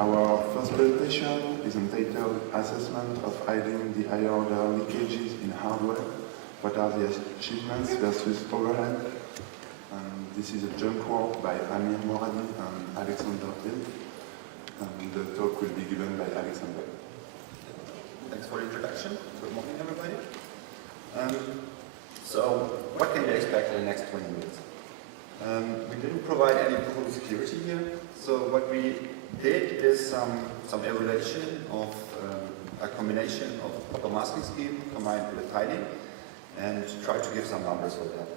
Our first presentation is entitled Assessment of Hiding the Higher Order Leakages in Hardware. What are the achievements versus overhead? This is a junk work by Amir Moradi and Alexander Hill. And the talk will be given by Alexander. Thanks for the introduction. Good morning, everybody. So, what can you expect in the next 20 minutes? We didn't provide any proof of security here. So what we did is some evaluation of a combination of proper masking scheme combined with hiding, and try to give some numbers for that.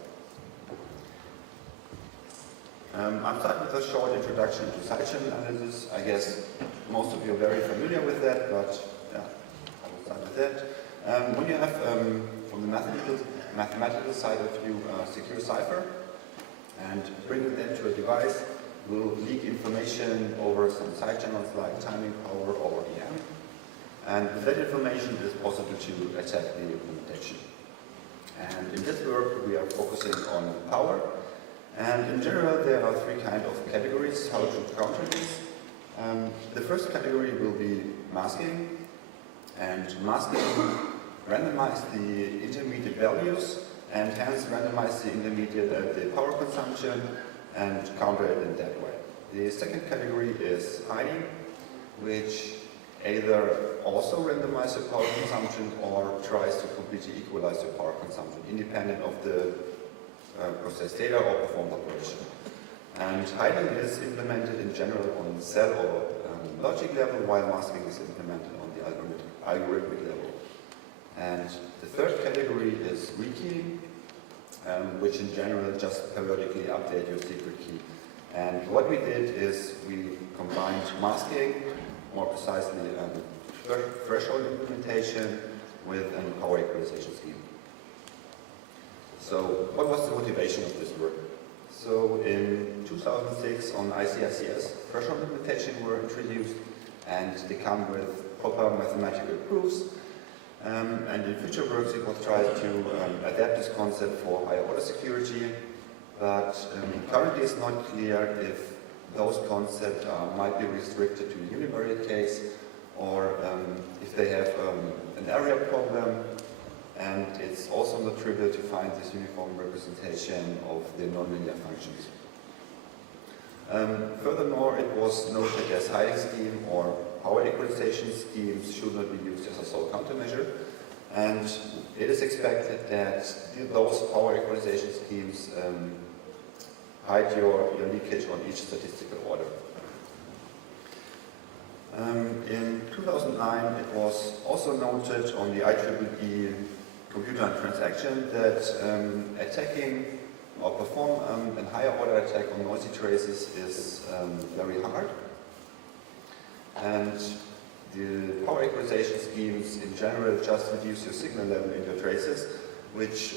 I'm starting with a short introduction to sidechain analysis. I guess most of you are very familiar with that, but yeah, I will start with that. When you have, from the mathematical side of view, a secure cipher, and bringing that to a device will leak information over some side channels like timing, power, or EM. And with that information, it is possible to attack the implementation. And in this work, we are focusing on power. And in general, there are three kinds of categories how to counter these. The first category will be masking. And masking randomizes the intermediate values and hence randomize the power consumption and counter it in that way. The second category is hiding, which either also randomizes the power consumption or tries to completely equalize the power consumption, independent of the processed data or performed operation. And hiding is implemented in general on cell or logic level, while masking is implemented on the algorithmic level. And the third category is rekeying, which in general just periodically update your secret key. And what we did is we combined masking, more precisely threshold implementation, with a power equalization scheme. So what was the motivation of this work? So in 2006 on ICICS, threshold implementation were introduced, and they come with proper mathematical proofs. And in future works it was tried to adapt this concept for higher order security, but currently it's not clear if those concepts might be restricted to a univariate case, or if they have an area problem, and it's also not trivial to find this uniform representation of the nonlinear functions. Furthermore, it was noted as hiding scheme or power equalization schemes should not be used as a sole countermeasure, and it is expected that those power equalization schemes hide your leakage on each statistical order. In 2009, it was also noted on the IEEE computer and transaction that attacking or perform a higher order attack on noisy traces is very hard. And the power equalization schemes in general just reduce your signal level in your traces, which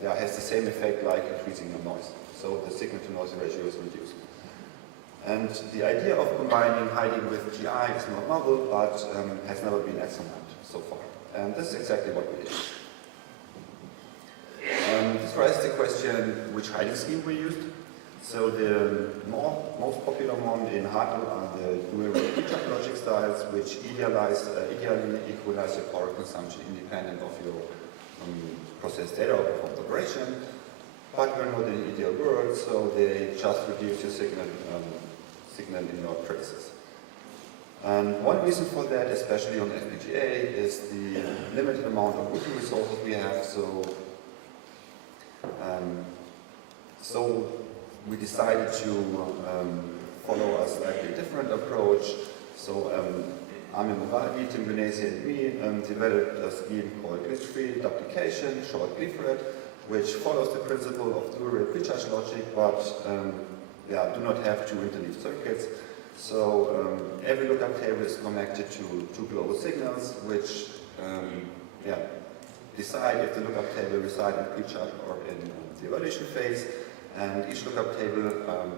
has the same effect like increasing your noise. So the signal to noise ratio is reduced. And the idea of combining hiding with TI is not novel, but has never been examined so far. And this is exactly what we did. This raises the question which hiding scheme we used. So the most popular one in hardware are the dual feature logic styles, which ideally equalize your power consumption independent of your processed data or performed operation. But we're not in an ideal world, so they just reduce your signal in your traces. And one reason for that, especially on FPGA, is the limited amount of routing resources we have. So we decided to follow a slightly different approach. So Amir Moradi, Tim Gunesi, and me developed a scheme called glitch-free duplication, short glithred, which follows the principle of dual precharge logic, but do not have two interleaved circuits. So every lookup table is connected to two global signals, which decide if the lookup table resides in precharge or in the evaluation phase. And each lookup table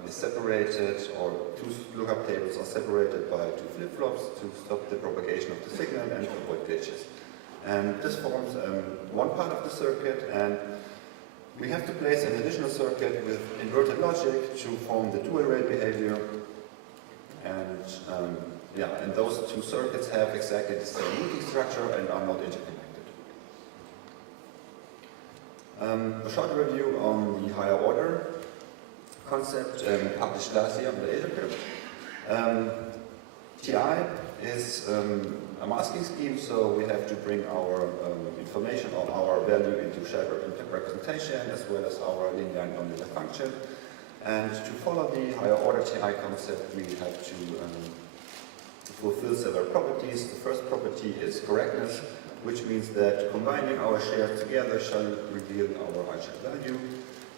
is separated, or two lookup tables are separated by two flip-flops to stop the propagation of the signal and to avoid glitches. And this forms one part of the circuit, and we have to place an additional circuit with inverted logic to form the dual rate behavior. And and those two circuits have exactly the same routing structure and are not interconnected. A short review on the higher order concept published last year on the Leakages. TI is a masking scheme, so we have to bring our information on our value into shared representation as well as our linear and nonlinear function. And to follow the higher order TI concept, we have to fulfill several properties. The first property is correctness, which means that combining our shares together shall reveal our shared value.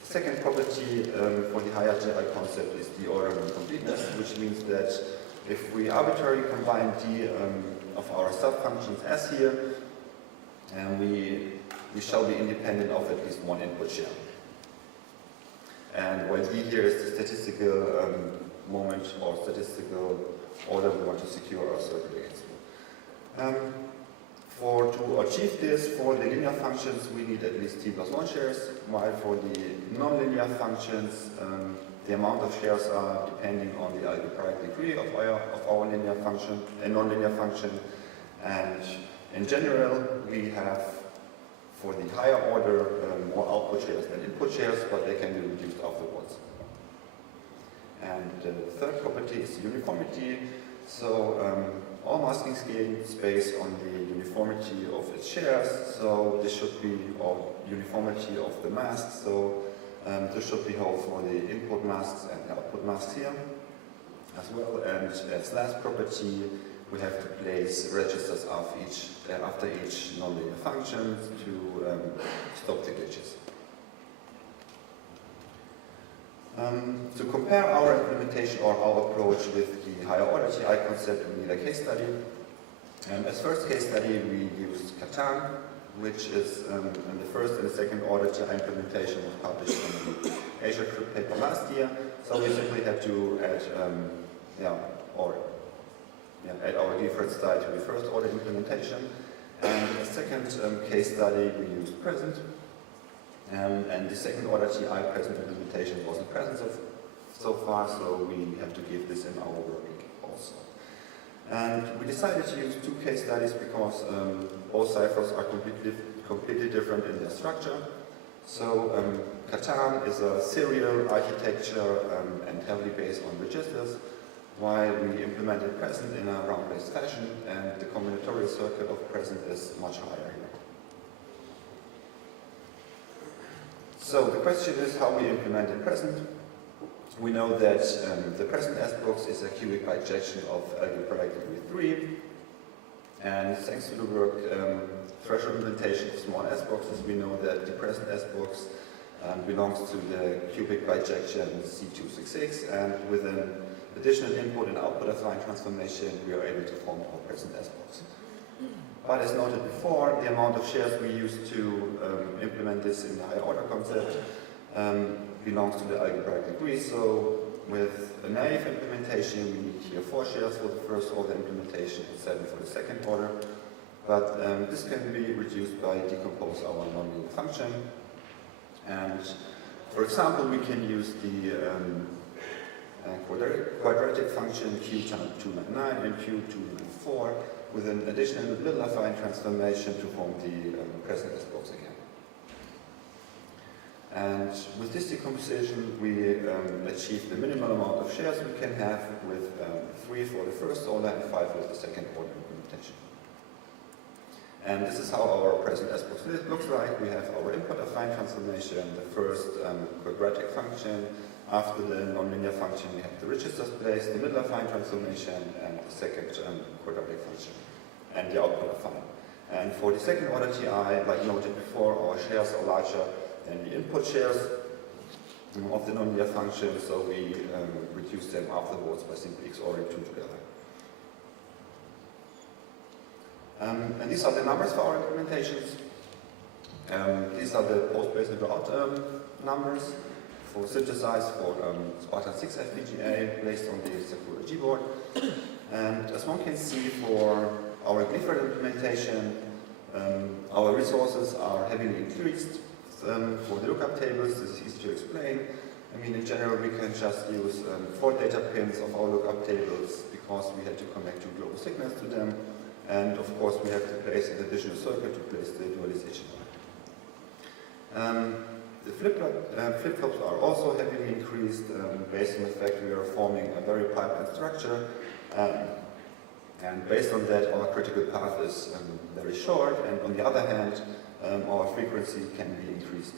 The second property for the higher TI concept is the order and completeness, which means that if we arbitrarily combine d of our sub-functions as here, we shall be independent of at least one input share. And while d here is the statistical moment or statistical order we want to secure our circuit against. To achieve this, for the linear functions, we need at least t plus 1 shares, while for the nonlinear functions, the amount of shares are depending on the algebraic degree of our linear function and nonlinear function. And in general, we have, for the higher order, more output shares than input shares, but they can be reduced afterwards. And the third property is uniformity. So all masking scheme is based on the uniformity of its shares. So this should be uniformity of the masks. So this should be held for the input masks and the output masks here as well. And as last property, we have to place registers after each nonlinear function to stop the glitches. To compare our implementation or our approach with the higher order TI concept, we need a case study. As first case study, we used Catan, which is in the first and the second order TI implementation was published in the Asia Trip paper last year. So we simply had to add our default style to the first order implementation. And the second case study, we used present. And the second order TI present implementation wasn't present so far, so we have to give this in our workbook also. And we decided to use two case studies because both ciphers are completely different in their structure. So Catan is a serial architecture and heavily based on registers, while we implemented present in a round-based fashion, and the combinatorial circuit of present is much higher here. So the question is how we implemented present. We know that the present S-box is a cubic bijection of algebraic degree 3, and thanks to the work threshold implementation of small S-boxes, we know that the present S-box belongs to the cubic bijection C266, and with an additional input and output affine transformation, we are able to form our present S-box. But as noted before, the amount of shares we used to implement this in the higher order concept belongs to the algebraic degree. So with a naive implementation, we need here 4 shares for the first order implementation and 7 for the second order. But this can be reduced by decompose our nonlinear function. And for example, we can use the quadratic function Q299 and Q294 with an additional little affine transformation to form the present S-box again. And with this decomposition, we achieve the minimal amount of shares we can have with 3 for the first order and 5 with the second order implementation. And this is how our present S-box looks like. We have our input affine transformation, the first quadratic function. After the nonlinear function, we have the registers placed, the middle affine transformation, and the second quadratic function, and the output affine. And for the second order TI, like noted before, our shares are larger than the input shares of the nonlinear function, so we reduce them afterwards by simply XORing 2 together. And these are the numbers for our implementations. These are the post-based and route numbers for synthesized for Spartan 6 FPGA based on the Sakura G board. And as one can see, for our Glyphred implementation, our resources are heavily increased. For the lookup tables, this is easy to explain. I mean, in general, we can just use 4 data pins of our lookup tables because we had to connect 2 global signals to them. And of course, we have to place an additional circuit to place the dualization. The flip-flops are also heavily increased based on the fact we are forming a very pipeline structure. And based on that, our critical path is very short, and on the other hand, our frequency can be increased.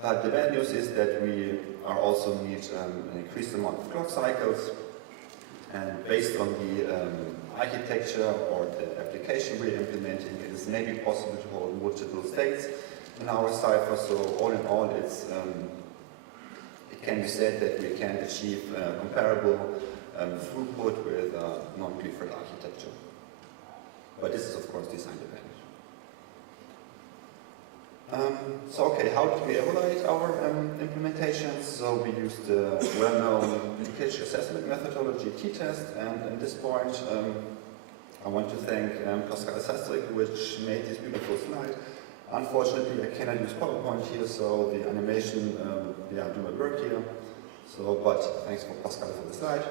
But the bad news is that we also need an increased amount of clock cycles, and based on the architecture or the application we're implementing, it is maybe possible to hold multiple states in our cipher. So all in all, it can be said that we can achieve comparable throughput with non-Clifford architecture. But this is of course design dependent. Okay, how did we evaluate our implementations? So we used the well-known leakage assessment methodology t-test, and at this point I want to thank Pascal Sastrik, which made this beautiful slide. Unfortunately, I cannot use PowerPoint here, so the animation do not work here. So, but thanks for Pascal for the slide.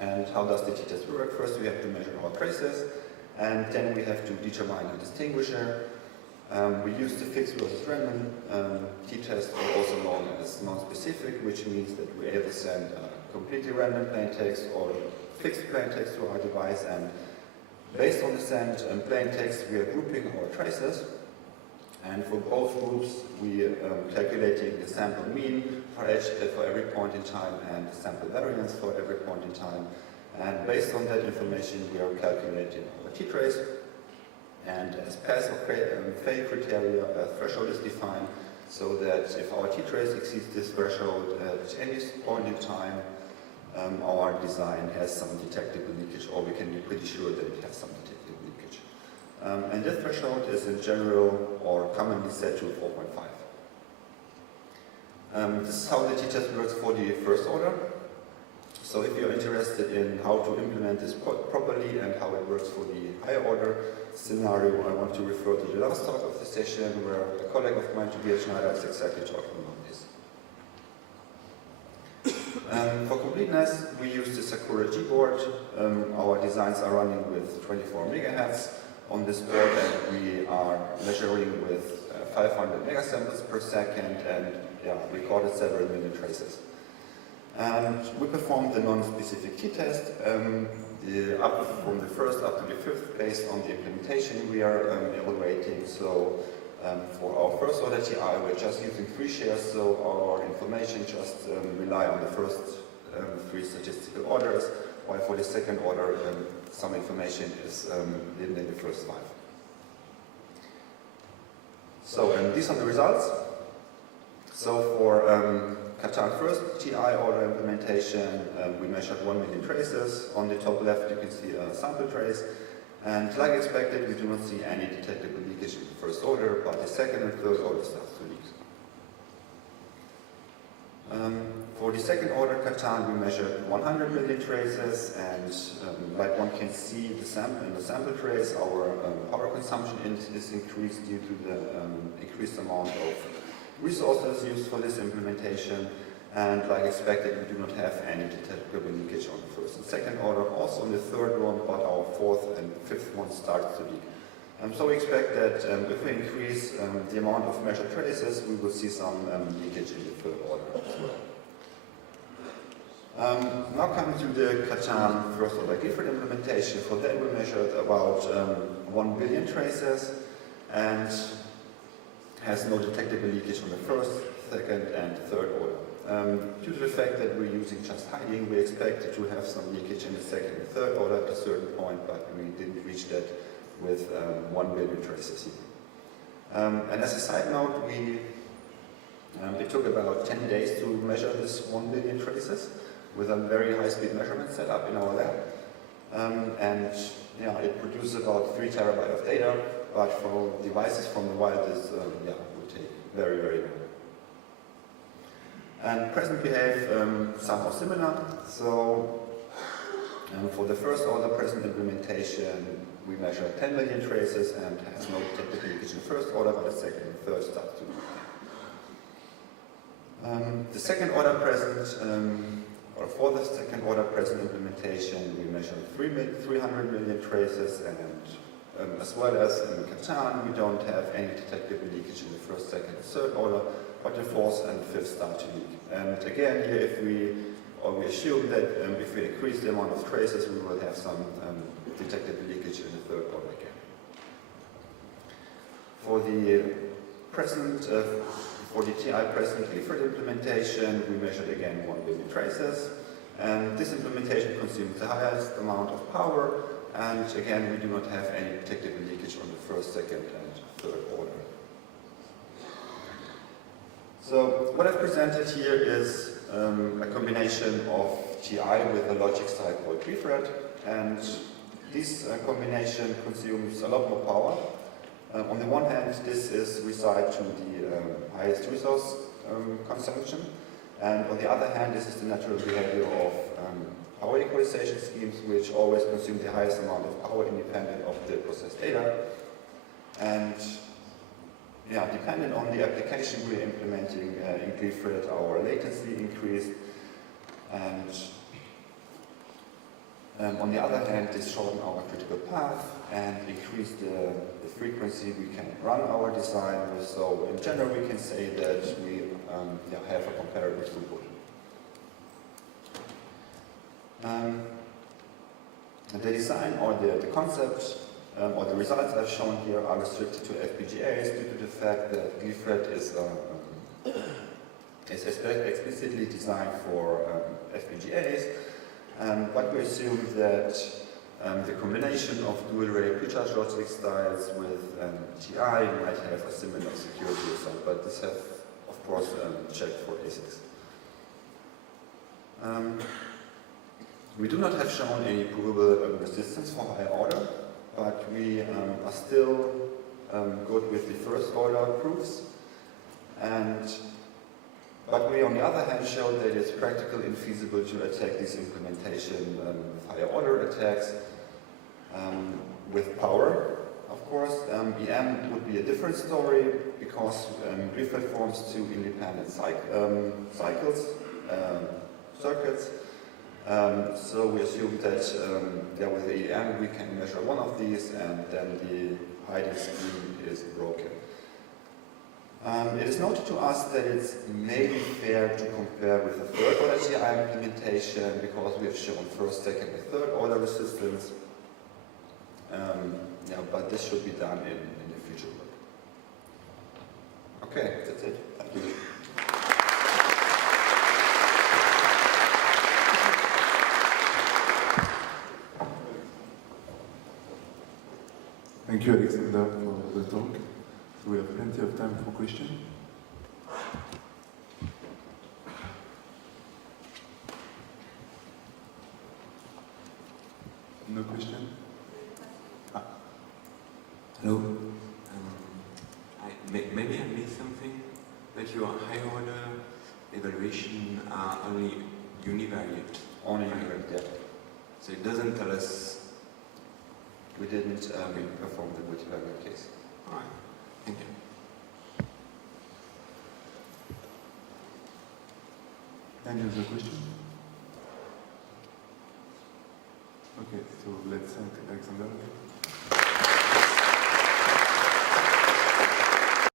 And how does the t-test work? First we have to measure our traces, and then we have to determine a distinguisher. We use the fixed versus random t-test, or also known as non-specific, which means that we either send a completely random plain text or fixed plain text to our device, and based on the sent plain text we are grouping our traces. And for both groups we are calculating the sample mean for every point in time and the sample variance for every point in time. And based on that information we are calculating our t-trace. And as pass or fail criteria, a threshold is defined so that if our t-trace exceeds this threshold at any point in time, our design has some detectable leakage, or we can be pretty sure that it has some detectable leakage. And this threshold is in general or commonly set to 4.5. This is how the t-test works for the first order. So if you're interested in how to implement this properly and how it works for the higher order scenario, I want to refer to the last talk of the session where a colleague of mine, Tobias Schneider, is exactly talking about this. For completeness, we use the Sakura G board. Our designs are running with 24 megahertz on this board, and we are measuring with 500 megasamples per second and recorded several million traces. And we performed the non-specific t-test, from the first up to the fifth, based on the implementation we are evaluating. So for our first order TI, we're just using 3 shares, so our information just rely on the first 3 statistical orders, while for the second order, some information is hidden in the first 5. So these are the results. So for Catan first TI order implementation, we measured 1 million traces. On the top left you can see a sample trace, and like expected we do not see any detectable leakage in the first order, but the second and third order starts to leak. For the second order Catan we measured 100 million traces, and like one can see in the sample trace, our power consumption is increased due to the increased amount of resources used for this implementation, and like expected we do not have any detectable leakage on the first and second order, also on the third one, but our fourth and fifth one starts to leak. So we expect that if we increase the amount of measured traces, we will see some leakage in the third order as well. Now coming to the Catan first order Gifford implementation. For that we measured about 1 billion traces, and has no detectable leakage on the first, second and third order. Due to the fact that we're using just hiding, we expected to have some leakage in the second and third order at a certain point, but we didn't reach that with 1 billion traces here. And as a side note, it took about 10 days to measure this 1 billion traces with a very high-speed measurement setup in our lab. It produced about 3 terabytes of data, but for devices from the wild this would take very, very long. And present behave somehow similar. So For the first order present implementation, we measure 10 million traces and has no detected leakage in the first order, but the second and third start to. The second order present, or for the second order present implementation, we measure 300 million traces, and as well as in Catan, we don't have any detectable leakage in the first, second, and third order, but the fourth and fifth start to leak. And again, here, if we assume that if we increase the amount of traces, we will have some detectable leakage in the third order again. For the present, for the TI present Leafred implementation, we measured again 1 billion traces, and this implementation consumes the highest amount of power, and again, we do not have any detectable leakage on the first, second, and third order. So what I've presented here is a combination of TI with a logic style called Leafred, and this combination consumes a lot more power. On the one hand, this is reside to the highest resource consumption, and on the other hand, this is the natural behavior of power equalization schemes, which always consume the highest amount of power independent of the processed data. And yeah, depending on the application we're implementing in Leafred, our latency increased, and on the other hand, this shortened our critical path and increased the frequency we can run our design with. So in general, we can say that we have a comparable throughput. The design or the concept or the results I've shown here are restricted to FPGAs due to the fact that Leafred is explicitly designed for FPGAs, but we assume that the combination of dual-array pre-charge logic styles with TI might have a similar security result, but this have, of course, checked for ASICs. We do not have shown any provable resistance for higher order, but we are still good with the first order proofs. But we, on the other hand, showed that it's practically infeasible to attack this implementation with higher order attacks with power. Of course, EM would be a different story because Leafred forms two independent circuits. So we assume that with the EM we can measure one of these, and then the hiding scheme is broken. It is noted to us that it's maybe fair to compare with the third order TI implementation because we have shown first, second, and third order resistance. But this should be done in the future work. Okay, that's it. Thank you. Thank you, Alexander, for the talk. So we have plenty of time for questions. No question? Hello. Maybe I missed something, that your high order evaluation are only univariate. Only univariate, yeah. So it doesn't tell us. We didn't perform the multivariate case. All right. Thank you. Any other question? Okay, so let's thank Alexander.